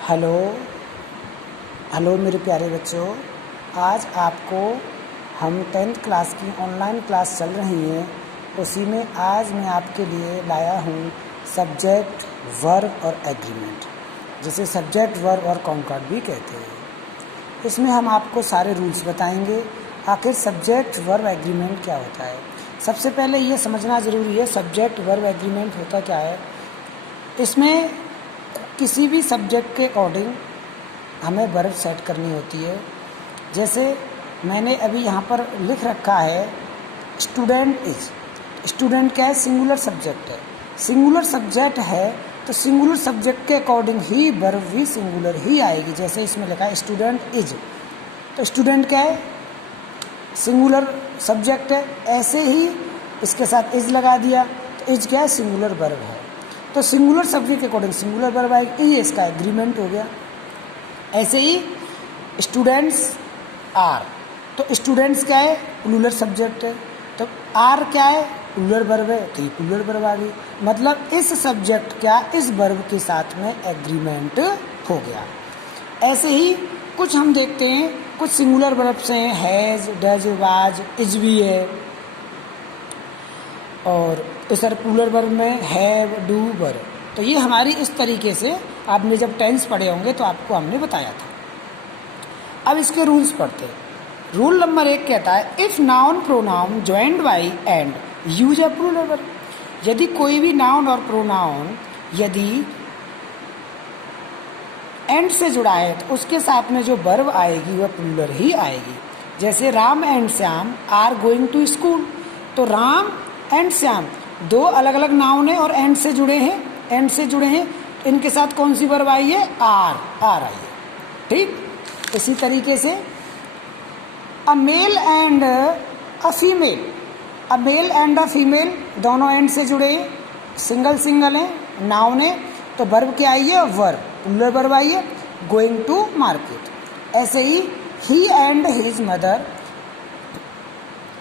Hello hello मेरे प्यारे बच्चों। आज आपको हम 10th क्लास की ऑनलाइन क्लास चल रही है, उसी में आज मैं आपके लिए लाया हूँ सब्जेक्ट, वर्ब और एग्रीमेंट, जिसे सब्जेक्ट, वर्ब और कॉन्कॉर्ड भी कहते हैं। इसमें हम आपको सारे रूल्स बताएंगे। आखिर सब्जेक्ट, वर्ब, एग्रीमेंट क्या होता है। सबसे पहले ये समझना ज़रूरी है सब्जेक्ट, वर्ब, एग्रीमेंट होता क्या है। इसमें किसी भी सब्जेक्ट के अकॉर्डिंग हमें वर्ब सेट करनी होती है। जैसे मैंने अभी यहाँ पर लिख रखा है स्टूडेंट इज। स्टूडेंट क्या है? सिंगुलर सब्जेक्ट है। सिंगुलर सब्जेक्ट है तो सिंगुलर सब्जेक्ट के अकॉर्डिंग ही वर्ब भी सिंगुलर ही आएगी। जैसे इसमें लिखा है स्टूडेंट इज, तो स्टूडेंट क्या है? सिंगुलर सब्जेक्ट है। ऐसे ही इसके साथ इज लगा दिया तो इज क्या है? सिंगुलर वर्ब है। तो सिंगुलर सब्जेक्ट के अकॉर्डिंग सिंगुलर वर्ब आएगी। ये इसका एग्रीमेंट हो गया। ऐसे ही स्टूडेंट्स आर, तो स्टूडेंट्स क्या है? प्लूरल सब्जेक्ट है। तो आर क्या है? प्लूरल वर्ब है, तो ये प्लूरल वर्ब आ गई। मतलब इस सब्जेक्ट क्या इस वर्ब के साथ में एग्रीमेंट हो गया। ऐसे ही कुछ हम देखते हैं, कुछ सिंगुलर वर्ब से हैं, हैज़, डज, वाज, इज भी है। और इस प्लूरल वर्ब में हैव, डू, वर। तो ये हमारी इस तरीके से आपने जब टेंस पढ़े होंगे तो आपको हमने बताया था। अब इसके रूल्स पढ़ते हैं। रूल नंबर 1 कहता है if noun pronoun joined by and use a plural verb. यदि कोई भी नाउन और प्रोनाउन यदि एंड से जुड़ा है तो उसके साथ में जो वर्ब आएगी वह प्लूरल ही आएगी। जैसे Ram and Shyam are going to school, तो राम एंड श्याम दो अलग अलग नाउन है और एंड से जुड़े हैं, एंड से जुड़े हैं। इनके साथ कौन सी वर्ब आई है? आर आई है। ठीक, इसी तरीके से a male and a female, a male and a female दोनों एंड से जुड़े हैं, सिंगल सिंगल है, नाउन है, तो वर्ब क्या आई है? वर्ब, प्लूरल वर्ब आई है, गोइंग टू मार्केट। ऐसे ही एंड हिज मदर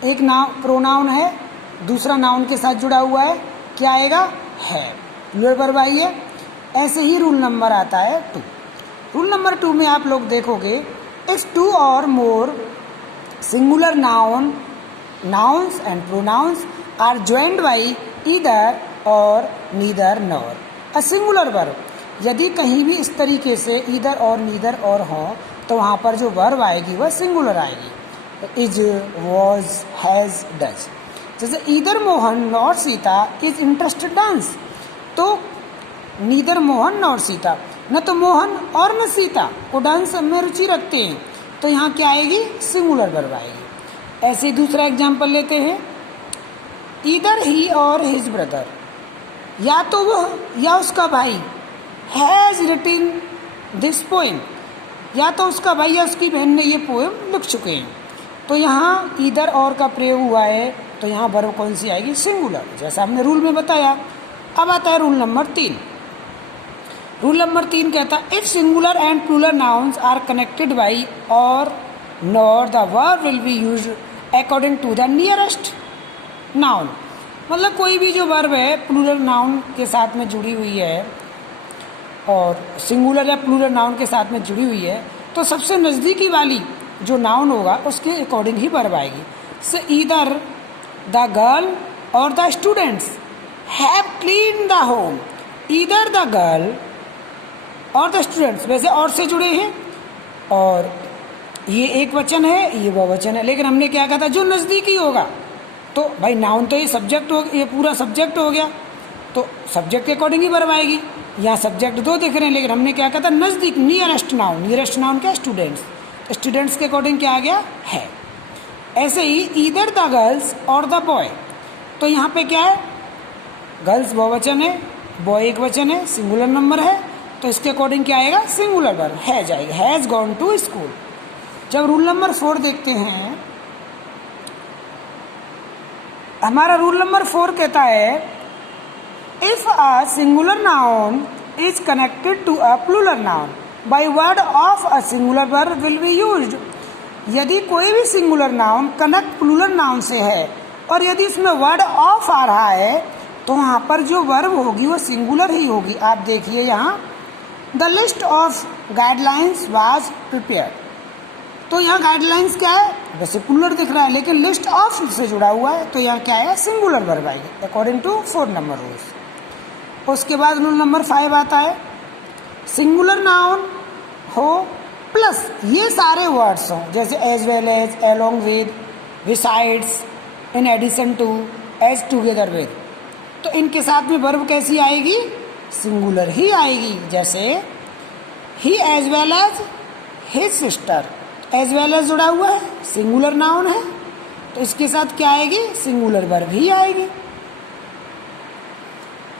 एक नाउन प्रोनाउन है, दूसरा नाउन के साथ जुड़ा हुआ है, क्या आएगा? है, प्लूरल वर्ब आई है। ऐसे ही रूल नंबर आता है 2। रूल नंबर 2 में आप लोग देखोगे if 2 or more singular nouns and pronouns are joined by either or neither nor a singular verb. यदि कहीं भी इस तरीके से ईदर और नीदर और हो तो वहाँ पर जो वर्ब आएगी वह सिंगुलर आएगी। Is, was, has, does. जैसे either Mohan nor Sita is interested dance, तो नीदर मोहन नॉर सीता, न तो मोहन और न सीता को डांस में रुचि रखते हैं, तो यहाँ क्या आएगी? सिंगुलर वर्ब आएगी। ऐसे दूसरा एग्जाम्पल लेते हैं ईदर ही और हिज ब्रदर, या तो वह या उसका भाई हैज रिटन दिस पोएम, या तो उसका भाई या उसकी बहन ने ये पोएम लिख चुके हैं, तो यहाँ ईदर और का प्रयोग हुआ है, तो यहाँ वर्ब कौन सी आएगी? सिंगुलर, जैसा हमने रूल में बताया। अब आता है रूल नंबर 3। रूल नंबर 3 कहता है if singular and plural nouns are connected by or nor the verb will be used according to the nearest noun. मतलब कोई भी जो वर्ब है प्लूरल नाउन के साथ में जुड़ी हुई है और सिंगुलर या प्लूरल नाउन के साथ में जुड़ी हुई है, तो सबसे नज़दीकी वाली जो नाउन होगा उसके अकॉर्डिंग ही वर्ब आएगी। से ईदर द गर्ल और the students have clean the home. Either the girl और द स्टूडेंट्स, वैसे और से जुड़े हैं और ये एक वचन है, ये बहुवचन है, लेकिन हमने क्या कहा था? जो नज़दीकी होगा। तो भाई नाउन तो ये सब्जेक्ट हो, ये पूरा सब्जेक्ट हो गया, तो सब्जेक्ट के अकॉर्डिंग ही वर्ब आएगी। यहाँ सब्जेक्ट 2 दिख रहे हैं, लेकिन हमने क्या कहा था? नज़दीक, नियरेस्ट नाउन। नियरेस्ट नाउन क्या? स्टूडेंट्स। स्टूडेंट्स के अकॉर्डिंग क्या आ गया? है। ऐसे ही ईदर द गर्ल्स और द बॉय, तो यहाँ पे क्या है? गर्ल्स बहुवचन है, बॉय एक वचन है, सिंगुलर नंबर है, तो इसके अकॉर्डिंग क्या आएगा? सिंगुलर वर्ब है जाएगा, हैज़ गॉन टू स्कूल। जब रूल नंबर 4 देखते हैं, हमारा रूल नंबर 4 कहता है if a singular noun is connected to a plural noun by word of a singular verb will be used. यदि कोई भी singular noun connect plural noun से है और यदि इसमें वर्ड ऑफ आ रहा है तो वहाँ पर जो वर्ब होगी वो सिंगुलर ही होगी। आप देखिए यहाँ the list of guidelines was prepare. तो यहाँ गाइडलाइंस क्या है, वैसे प्लूरल दिख रहा है लेकिन लिस्ट ऑफ से जुड़ा हुआ है, तो यहाँ क्या है, सिंगुलर वर्ब आएगी अकॉर्डिंग टू 4 नंबर रूल्स। उसके बाद रूल नंबर 5 आता है, सिंगुलर नाउन हो प्लस ये सारे वर्ड्स हों, जैसे as well as, along with, besides, in addition to, as together with, तो इनके साथ में वर्ब कैसी आएगी, सिंगुलर ही आएगी। जैसे he as well as his sister, as well as जुड़ा हुआ है, सिंगुलर नाउन है, तो इसके साथ क्या आएगी, सिंगुलर वर्ब ही आएगी।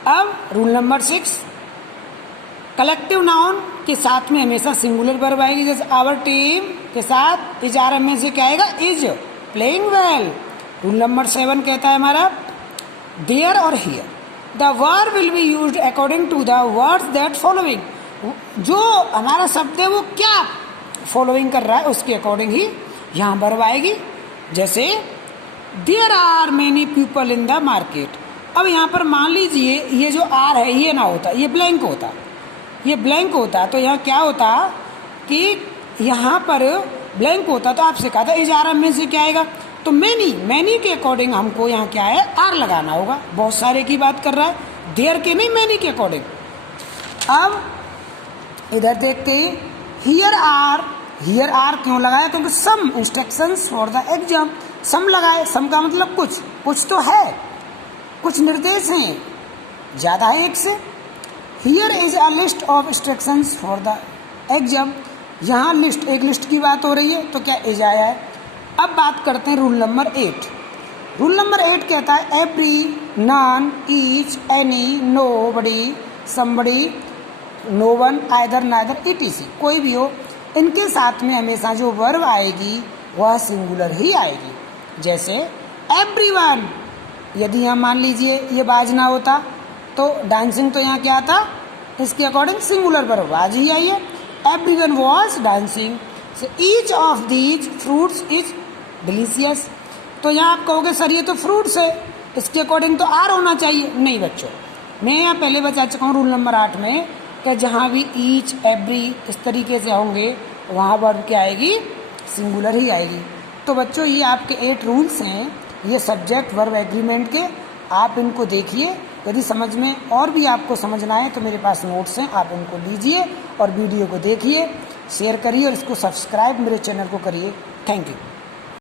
अब रूल नंबर 6, कलेक्टिव नाउन के साथ में हमेशा सिंगुलर वर्ब आएगी। जैसे आवर टीम के साथ इज आर में से क्या आएगा, is playing well. Rule number 7 कहता है हमारा, देयर और here the verb will be used according to the words that following, जो हमारा शब्द है वो क्या फॉलोइंग कर रहा है उसके अकॉर्डिंग ही यहाँ वर्ब आएगी। जैसे there are many people in the market. अब यहाँ पर मान लीजिए ये जो आर है ये ना होता, ये ब्लैंक होता, ये ब्लैंक होता, तो यहाँ क्या होता कि यहाँ पर ब्लैंक होता तो आपसे कहा था इज आर में से क्या आएगा, तो मैनी के अकॉर्डिंग हमको यहाँ क्या है, आर लगाना होगा। बहुत सारे की बात कर रहा है, देयर के नहीं, मैनी के अकॉर्डिंग। अब इधर देख के हियर आर क्यों लगाया, क्योंकि सम इंस्ट्रक्शंस फॉर द एग्जाम, सम लगाए, सम का मतलब कुछ तो है, कुछ निर्देश हैं, ज़्यादा है एक से। Here is a list of instructions for the exam, यहाँ लिस्ट, एक लिस्ट की बात हो रही है, तो क्या इज आया है। अब बात करते हैं रूल नंबर 8। रूल नंबर 8 कहता है every, none, each, any, nobody, somebody, no one, either, neither, etc, कोई भी हो, इनके साथ में हमेशा जो वर्ब आएगी वह सिंगुलर ही आएगी। जैसे एवरीवन, यदि यहाँ मान लीजिए ये बाजना होता तो डांसिंग, तो यहाँ क्या था, इसके अकॉर्डिंग सिंगुलर वर्ब बाज ही आई है। Everyone was dancing. Each of these fruits is delicious, तो यहाँ आप कहोगे सर ये तो फ्रूट्स है, इसके अकॉर्डिंग तो आर होना चाहिए। नहीं बच्चों, मैं यहाँ पहले बता चुका हूँ रूल नंबर 8 में कि जहाँ भी ईच, एवरी इस तरीके से होंगे वहाँ वर्ब क्या आएगी, सिंगुलर ही आएगी। तो बच्चों ये आपके 8 रूल्स हैं, ये सब्जेक्ट वर्ब एग्रीमेंट के, आप इनको देखिए। यदि समझ में और भी आपको समझना है तो मेरे पास नोट्स हैं, आप उनको लीजिए और वीडियो को देखिए, शेयर करिए और इसको सब्सक्राइब मेरे चैनल को करिए। Thank you.